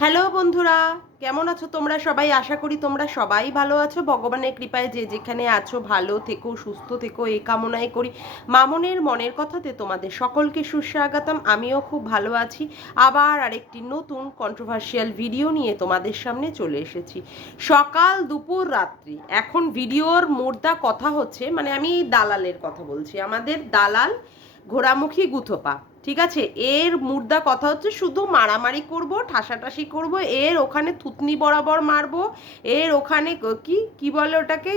Hello বন্ধুরা, কেমন আছো তোমরা সবাই? আশা করি তোমরা সবাই ভালো আছো। ভগবানের কৃপায় যে যেখানে আছো ভালো থেকো, সুস্থ থেকো, এই কামনাই করি। মামনের মনের কথাতে তোমাদের সকলকে সুস্বাগতম। আমিও খুব ভালো আছি। আবার আরেকটি নতুন কন্ট্রোভার্সিয়াল ভিডিও নিয়ে তোমাদের সামনে চলে এসেছি। সকাল দুপুর রাত্রি এখন ভিডিওর মোদ্দা কথা হচ্ছে, মানে আমি দালালের কথা বলছি, আমাদের দালাল ঘোড়ামুখী গুথোপা। ঠিক আছে, এর মুদ্রা কথা হচ্ছে শুধু মারামারি করব, ঠাসাঠাসি করব, এর ওখানে থুতনি বরাবর মারবো, এর ওখানে কি কি বলে ওটাকে,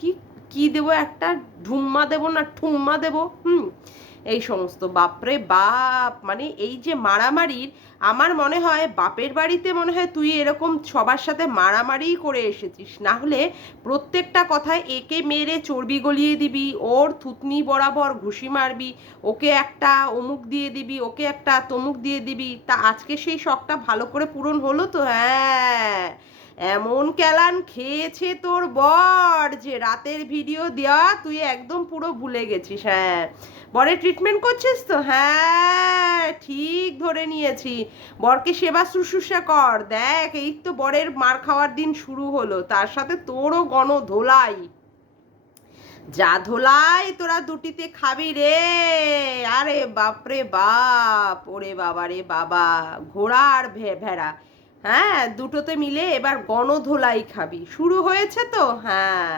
কি কি দেবো, একটা ঢুম্মা দেবো না ঠুম্মা দেবো, এই সমস্ত। বাপরে বাপ, মানে এই যে মারামারির, আমার মনে হয় বাপের বাড়িতে মনে হয় তুই এরকম সবার সাথে মারামারিই করে এসেছিস, না হলে প্রত্যেকটা কথায় একে মেরে চর্বি গলিয়ে দিবি, ওর থুতনি বরাবর ঘুষি মারবি, ওকে একটা অমুক দিয়ে দিবি, ওকে একটা তমুক দিয়ে দিবি। তা আজকে সেই শখটা ভালো করে পূরণ হলো তো? হ্যাঁ, এমন ক্যালান খেয়েছে তোর বর যে রাতের ভিডিও দেওয়া তুই একদম পুরো ভুলে গেছিস। হ্যাঁ, বরের ট্রিটমেন্ট করছিস তো? হ্যাঁ, ঠিক ধরে নিয়েছি। বরকে সেবা শুশ্রূষা কর। দেখ, এই তো বরের মার খাওয়ার দিন শুরু হলো, তার সাথে তোরও গণধোলাই। যা ধোলাই তোরা দুটিতে খাবি রে। আরে বাপরে বাপ, ওরে বাবা রে বাবা, ঘোড়া আর ভেড়া, হ্যাঁ দুটোতে মিলে এবার গণধোলাই খাবি। শুরু হয়েছে তো? হ্যাঁ,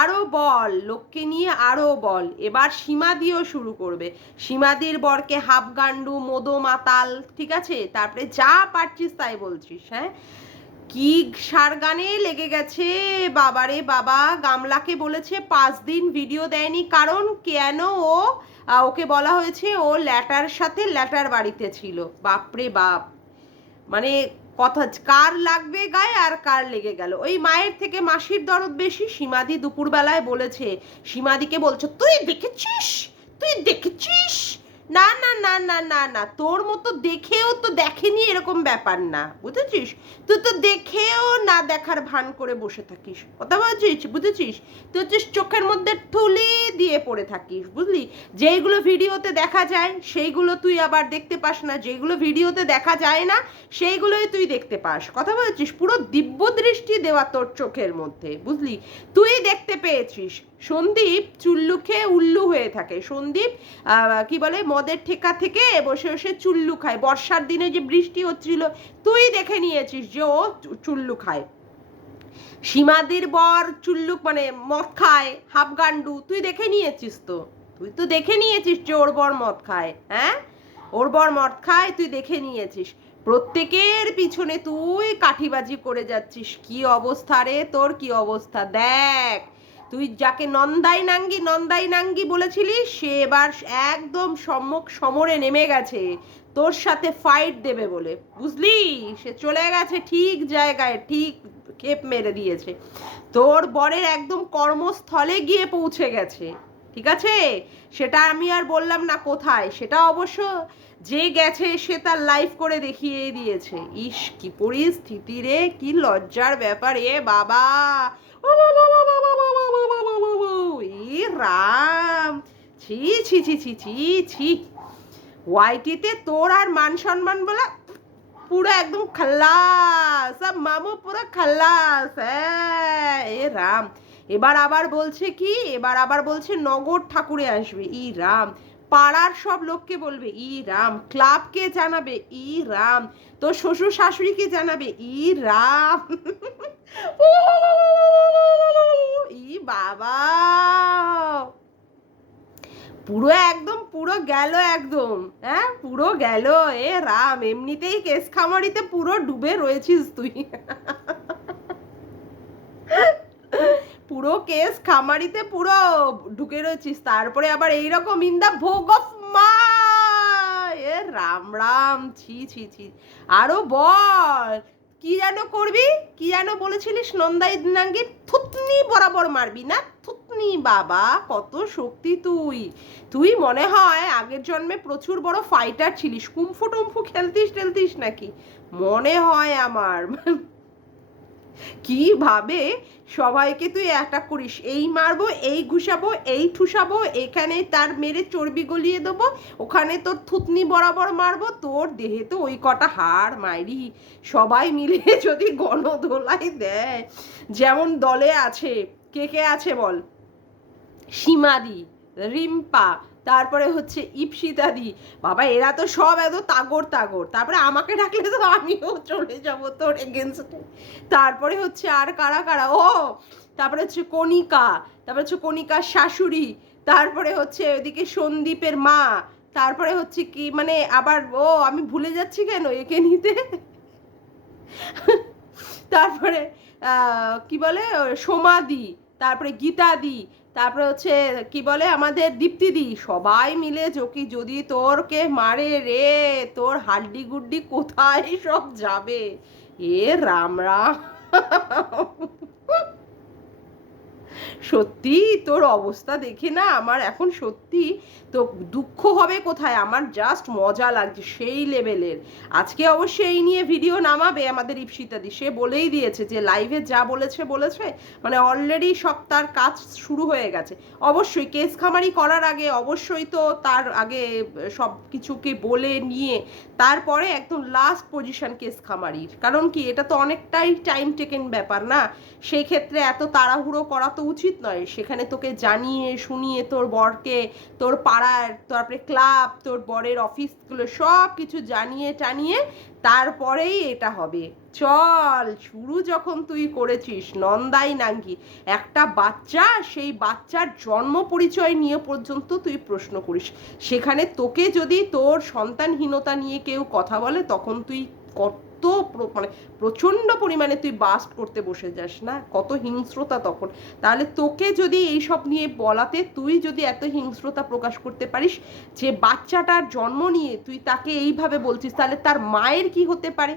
আরো বল, লোককে নিয়ে আরো বল। এবার সীমাদিও শুরু করবে। সীমাদির বরকে হাফ গান্ডু, মদো মাতাল, ঠিক আছে, তারপরে যা পারছিস তাই বলছিস। হ্যাঁ, কি সার গানে লেগে গেছে বাবারে বাবা। গামলাকে বলেছে 5 দিন ভিডিও দেয়নি, কারণ কেন ও, ওকে বলা হয়েছে ও ল্যাটার সাথে ল্যাটার বাড়িতে ছিল। বাপরে বাপ, মানে কথা কার লাগবে গায়ে আর কার লেগে গেল। ওই মায়ের থেকে মাসির দরদ বেশি। সীমাদি দুপুরবেলায় বলেছে, সীমাদিকে বলছো তুই দেখেছিস, তুই দেখেছিস? না না না না না না, তোর মতো দেখেও তো দেখেনি এরকম ব্যাপার না, বুঝেছিস? তুই তো দেখেও না দেখার ভান করে বসে থাকিস, কথা বলছিস, বুঝেছিস? তুই হচ্ছিস চোখের মধ্যে ঠুলি দিয়ে পড়ে থাকিস, বুঝলি? যেইগুলো ভিডিওতে দেখা যায় সেইগুলো তুই আবার দেখতে পাস না, যেইগুলো ভিডিওতে দেখা যায় না সেইগুলোই তুই দেখতে পাস, কথা বলছিস? পুরো দিব্য দৃষ্টি দেওয়া তোর চোখের মধ্যে, বুঝলি? তুই দেখতে পেয়েছিস সন্দীপ চুল্লু খেয়ে উল্লু হয়ে থাকে। সন্দীপ কি বলে, মদের ঠেকা থেকে বসে বসে চুল্লু খায়। বর্ষার দিনে যে বৃষ্টি হচ্ছিল, তুই দেখে নিয়েছিস যে ও চুল্লু খায়। সীমাদির বর চুল্লুক মানে মদ খায়, হাফ গান্ডু, তুই দেখে নিয়েছিস তো? তুই তো দেখে নিয়েছিস যে ওর বর মদ খায়। হ্যাঁ, ওর বর মদ খায়, তুই দেখে নিয়েছিস। প্রত্যেকের পিছনে তুই কাঠিবাজি করে যাচ্ছিস। কি অবস্থা রে তোর, কি অবস্থা দেখ। তুই যাকে নন্দাই নাঙ্গি বলেছিলিস, সে এবার একদম সম্মুখ সমরে নেমে গেছে তোর সাথে ফাইট দেবে বলে, বুঝলি? সে চলে গেছে ঠিক জায়গায়, ঠিক খেপ মেরে দিয়েছে। তোর বরের একদম কর্মস্থলে গিয়ে পৌঁছে গেছে, ঠিক আছে? সেটা আমি আর বললাম না কোথায়, সেটা অবশ্য যে গেছে সে তার লাইভ করে দেখিয়ে দিয়েছে। ইস, কি পরিস্থিতি রে, কি লজ্জার ব্যাপার এ বাবা। ই রাম, ছি ছি ছি ছি ছি ছি। ওয়াইটিতে তোর আর মান সম্মান বলা পুরো একদম খাল্লাস, সব মামু পুরো খাল্লাস। হ্যাঁ, এ রাম। এবার আবার বলছে কি, এবার আবার বলছে নগর ঠাকুরে আসবে। ই রাম, পাড়ার সব লোককে বলবে। ই রাম, ক্লাবকে জানাবে। ই রাম, তোর শ্বশুর শাশুড়িকে জানাবে। ই রাম, ই বাবা, পুরো একদম পুরো গেল একদম। হ্যাঁ, পুরো গেল। এ রাম, এমনিতেই কেস খামারিতে পুরো ডুবে রয়েছিস তুই। পুরো কেস খামারিতে পুরো ঢুকে রয়েছিস, তারপরে আবার এইরকম ইন দা ভোগ অফ মা। এ রাম রাম, ছি ছি ছি। আরো বল, কি যেন করবি, কি যেন বলেছিলিস? নন্দাই নাঙ্গির থুতনি বরাবর মারবি না? থুতনি, বাবা কত শক্তি তুই। তুই মনে হয় আগের জন্মে প্রচুর বড় ফাইটার ছিলিস, কুমফু টুমফু খেলতিস টেলতিস নাকি, মনে হয় আমার। কিভাবে সবাইকে তুই অ্যাটাক করিস, এই মারবো, এই ঘুষাবো, এই ঠুসাবো, এখানে তার মেরে চর্বি গলিয়ে দেবো, ওখানে তোর থুতনি বরাবর মারবো, তোর দেহে তো ওই কটা হাড় মাইরি, সবাই মিলে যদি গণধোলাই দেয়, যেমন দলে আছে, কে কে আছে বল, সীমাদি, রিম্পা, তারপরে হচ্ছে ইপসিতাদি, বাবা এরা তো সব এত তাগড় তাগড়, তারপরে আমাকে ডাকলে তো আমিও চলে যাব তোর এগেনস্টে। তারপরে হচ্ছে আর কারা কারা, ও তারপরে হচ্ছে কণিকা, তারপরে হচ্ছে কণিকার শাশুড়ি, তারপরে হচ্ছে ওইদিকে সন্দীপের মা, তারপরে হচ্ছে কি মানে আবার ও আমি ভুলে যাচ্ছি কেন একে নিতে, তারপরে কি বলে সোমাদি, তারপরে গীতাদি, তারপরে হচ্ছে কি বলে আমাদের দীপ্তিদি, সবাই মিলে চকি যদি তোরকে মারে রে, তোর হাড্ডি গুড্ডি কোথায় সব যাবে, এ রাম রাম। সত্যি তোর অবস্থা দেখে না আমার এখন সত্যি তো দুঃখ হবে কোথায়, আমার জাস্ট মজা লাগছে সেই লেভেলের। আজকে অবশ্যই এই নিয়ে ভিডিও নামাবে আমাদের ইপসিতাদি, সে বলেই দিয়েছে যে লাইভে যা বলেছে বলেছে, মানে অলরেডি সব তার কাজ শুরু হয়ে গেছে। অবশ্যই কেস খামারি করার আগে অবশ্যই তো তার আগে সব কিছুকে বলে নিয়ে তারপরে একদম লাস্ট পজিশন কেস খামারির, কারণ কি এটা তো অনেকটাই টাইম টেকেন ব্যাপার না, সেই ক্ষেত্রে এত তাড়াহুড়ো করা তো উচিত নয়, সেখানে তোকে জানিয়ে শুনিয়ে তোর বরকে, তোর পাড়ার, তারপরে ক্লাব, তোর বরের অফিসগুলো সব কিছু জানিয়ে টানিয়ে তারপরেই এটা হবে। চল শুরু যখন তুই করেছিস নন্দাই নাঙ্গি, একটা বাচ্চা, সেই বাচ্চার জন্ম পরিচয় নিয়ে পর্যন্ত তুই প্রশ্ন করিস, সেখানে তোকে যদি তোর সন্তানহীনতা নিয়ে কেউ কথা বলে তখন তুই কত মানে প্রচণ্ড পরিমাণে তুই বাস্ট করতে বসে যাস না, কত হিংস্রতা তখন। তাহলে তোকে যদি এইসব নিয়ে বলাতে তুই যদি এত হিংস্রতা প্রকাশ করতে পারিস, যে বাচ্চাটার জন্ম নিয়ে তুই তাকে এইভাবে বলছিস, তাহলে তার মায়ের কি হতে পারে,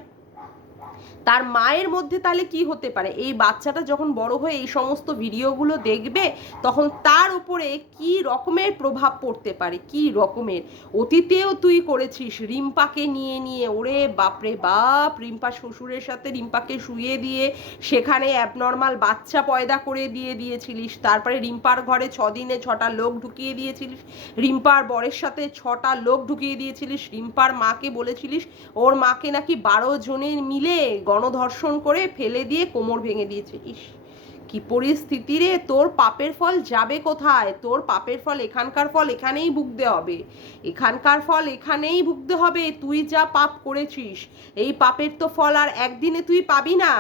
তার মায়ের মধ্যে তাহলে কি হতে পারে, এই বাচ্চাটা যখন বড় হয়ে এই সমস্ত ভিডিওগুলো দেখবে তখন তার উপরে কি রকমের প্রভাব পড়তে পারে, কি রকমের। অতীতেও তুই করেছিস রিম্পাকে নিয়ে নিয়ে, ওরে বাপরে বাপ, রিম্পা শ্বশুরের সাথে রিম্পাকে শুয়ে দিয়ে সেখানে অ্যাবনর্মাল বাচ্চা পয়দা করে দিয়েছিলিস, তারপরে রিম্পার ঘরে 6 দিনে 6টা লোক ঢুকিয়ে দিয়েছিলিস, রিম্পার বরের সাথে 6টা লোক ঢুকিয়ে দিয়েছিলিস, রিম্পার মাকে বলেছিলিস ওর মাকে নাকি 12 জনের মিলে গণধর্ষণ করে ফেলে দিয়ে কোমর ভেঙে দিয়েছে। ইস কি পরিস্থিতি রে, তোর পাপের ফল যাবে কোথায়, তোর পাপের ফল এখানকার ফল এখানেই ভুগতে হবে, এখানকার ফল এখানেই ভুগতে হবে, তুই যা পাপ করেছিস এই পাপের তো ফল আর একদিনে তুই পাবি না,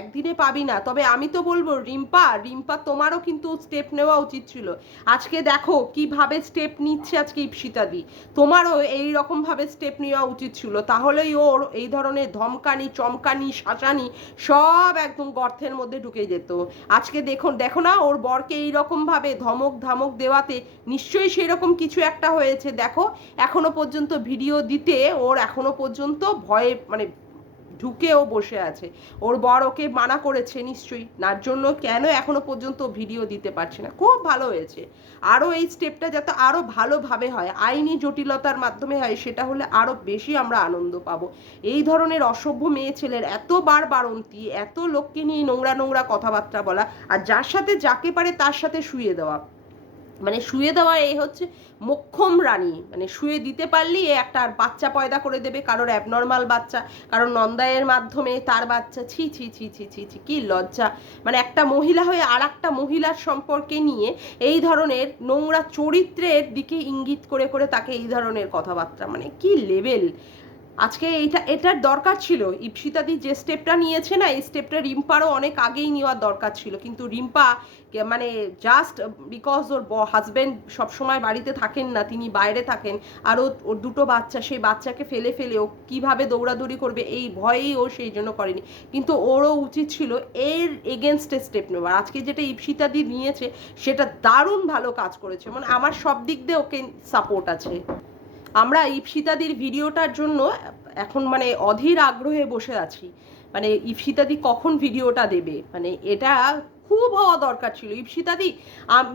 একদিনে পাবি না। তবে আমি তো বলবো রিম্পা, রিম্পা তোমারও কিন্তু স্টেপ নেওয়া উচিত ছিল। আজকে দেখো কিভাবে স্টেপ নিচ্ছে আজকে ইপসিতাদি, তোমারও এই রকম ভাবে স্টেপ নেওয়া উচিত ছিল, তাহলেই ওর এই ধরনের ধমকানি চমকানি শাসানি সব একদম গর্তের মধ্যে ঢুকে যেত। আজকে দেখো দেখো না ওর বরকে এইরকম ভাবে ধমক ধামক দেওয়াতে নিশ্চয়ই সেরকম কিছু একটা হয়েছে, দেখো এখনো পর্যন্ত ভিডিও দিতে ওর এখনো পর্যন্ত ভয়ে মানে ঢুকেও বসে আছে, ওর বর ওকে মানা করেছে নিশ্চয়ই, তার জন্য কেন এখনো পর্যন্ত ভিডিও দিতে পারছে না। খুব ভালো হয়েছে, আরও এই স্টেপটা যাতে আরও ভালোভাবে হয়, আইনি জটিলতার মাধ্যমে হয়, সেটা হলে আরও বেশি আমরা আনন্দ পাবো। এই ধরনের অসভ্য মেয়ে ছেলের এতবার বাড়ন্তি, এত লোককে নিয়ে নোংরা নোংরা কথাবার্তা বলা, আর যার সাথে যাকে পারে তার সাথে শুয়ে দেওয়া, মানে শুয়ে দেওয়ার এই হচ্ছে মোক্ষম রানী, মানে শুয়ে দিতে পারলি একটা বাচ্চা পয়দা করে দেবে, কারোর অ্যাবনর্মাল বাচ্চা, কারোর নন্দায়ের মাধ্যমে তার বাচ্চা, ছি ছি ছি ছি ছি ছি, কি লজ্জা। মানে একটা মহিলা হয়ে আর একটা মহিলার সম্পর্কে নিয়ে এই ধরনের নোংরা চরিত্রের দিকে ইঙ্গিত করে করে তাকে এই ধরনের কথাবার্তা, মানে কি লেভেল। আজকে এটার দরকার ছিল, ইপসিতাদি যে স্টেপটা নিয়েছে না, এই স্টেপটা রিম্পারও অনেক আগেই নেওয়ার দরকার ছিল, কিন্তু রিম্পা মানে জাস্ট বিকজ ওর হাজব্যান্ড সবসময় বাড়িতে থাকেন না, তিনি বাইরে থাকেন, আর ওর দুটো বাচ্চা, সেই বাচ্চাকে ফেলে ফেলে ও কীভাবে দৌড়াদৌড়ি করবে এই ভয়েই ও সেই জন্য করেনি, কিন্তু ওরও উচিত ছিল এর এগেনস্টে স্টেপ নেওয়ার। আজকে যেটা ইপসিতাদি নিয়েছে সেটা দারুণ ভালো কাজ করেছে, মানে আমার সব দিক দিয়ে ওকে সাপোর্ট আছে। আমরা ইপসিতাদির ভিডিওটার জন্য এখন মানে অধীর আগ্রহে বসে আছি, মানে ইপসিতাদি কখন ভিডিওটা দেবে, মানে এটা খুব হওয়া দরকার ছিল। ইপসিতাদি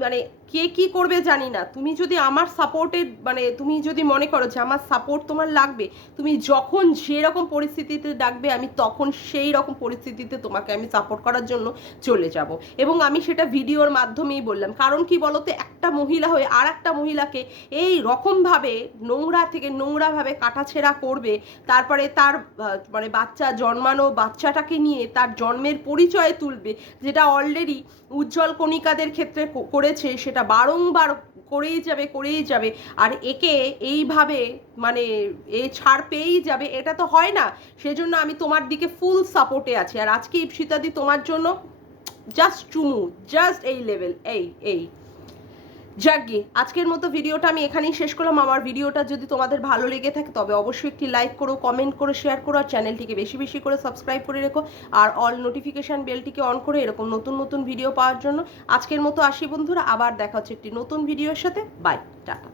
মানে কে কি করবে জানি না, তুমি যদি আমার সাপোর্টের মানে তুমি যদি মনে করো যে আমার সাপোর্ট তোমার লাগবে, তুমি যখন যেরকম পরিস্থিতিতে ডাকবে আমি তখন সেই রকম পরিস্থিতিতে তোমাকে আমি সাপোর্ট করার জন্য চলে যাব। এবং আমি সেটা ভিডিওর মাধ্যমেই বললাম, কারণ কি বলতো, একটা মহিলা হয়ে আর একটা মহিলাকে এই রকমভাবে নোংরা থেকে নোংরাভাবে কাটাছেঁড়া করবে, তারপরে তার মানে বাচ্চা জন্মানো বাচ্চাটাকে নিয়ে তার জন্মের পরিচয় তুলবে, যেটা অলরেডি উজ্জ্বল কণিকাদের ক্ষেত্রে করেছে, সেটা বারংবার করেই যাবে। আর একে এইভাবে মানে এ ছাড় পেয়েই যাবে, এটা তো হয় না। সেজন্য আমি তোমার দিকে ফুল সাপোর্টে আছি। আর আজকে ইপসিতাদি তোমার জন্য জাস্ট চুমু, জাস্ট এই লেভেল, এই যাকগে, আজকের মতো ভিডিওটা আমি এখানেই শেষ করলাম। আমার ভিডিওটা যদি তোমাদের ভালো লেগে থাকে তবে অবশ্যই একটি লাইক করো, কমেন্ট করো, শেয়ার করো, আর চ্যানেলটিকে বেশি বেশি করে সাবস্ক্রাইব করে রেখো, আর অল নোটিফিকেশান বেলটিকে অন করে এরকম নতুন নতুন ভিডিও পাওয়ার জন্য। আজকের মতো আসি বন্ধুরা, আবার দেখা হচ্ছে একটি নতুন ভিডিওর সাথে। Bye, tata.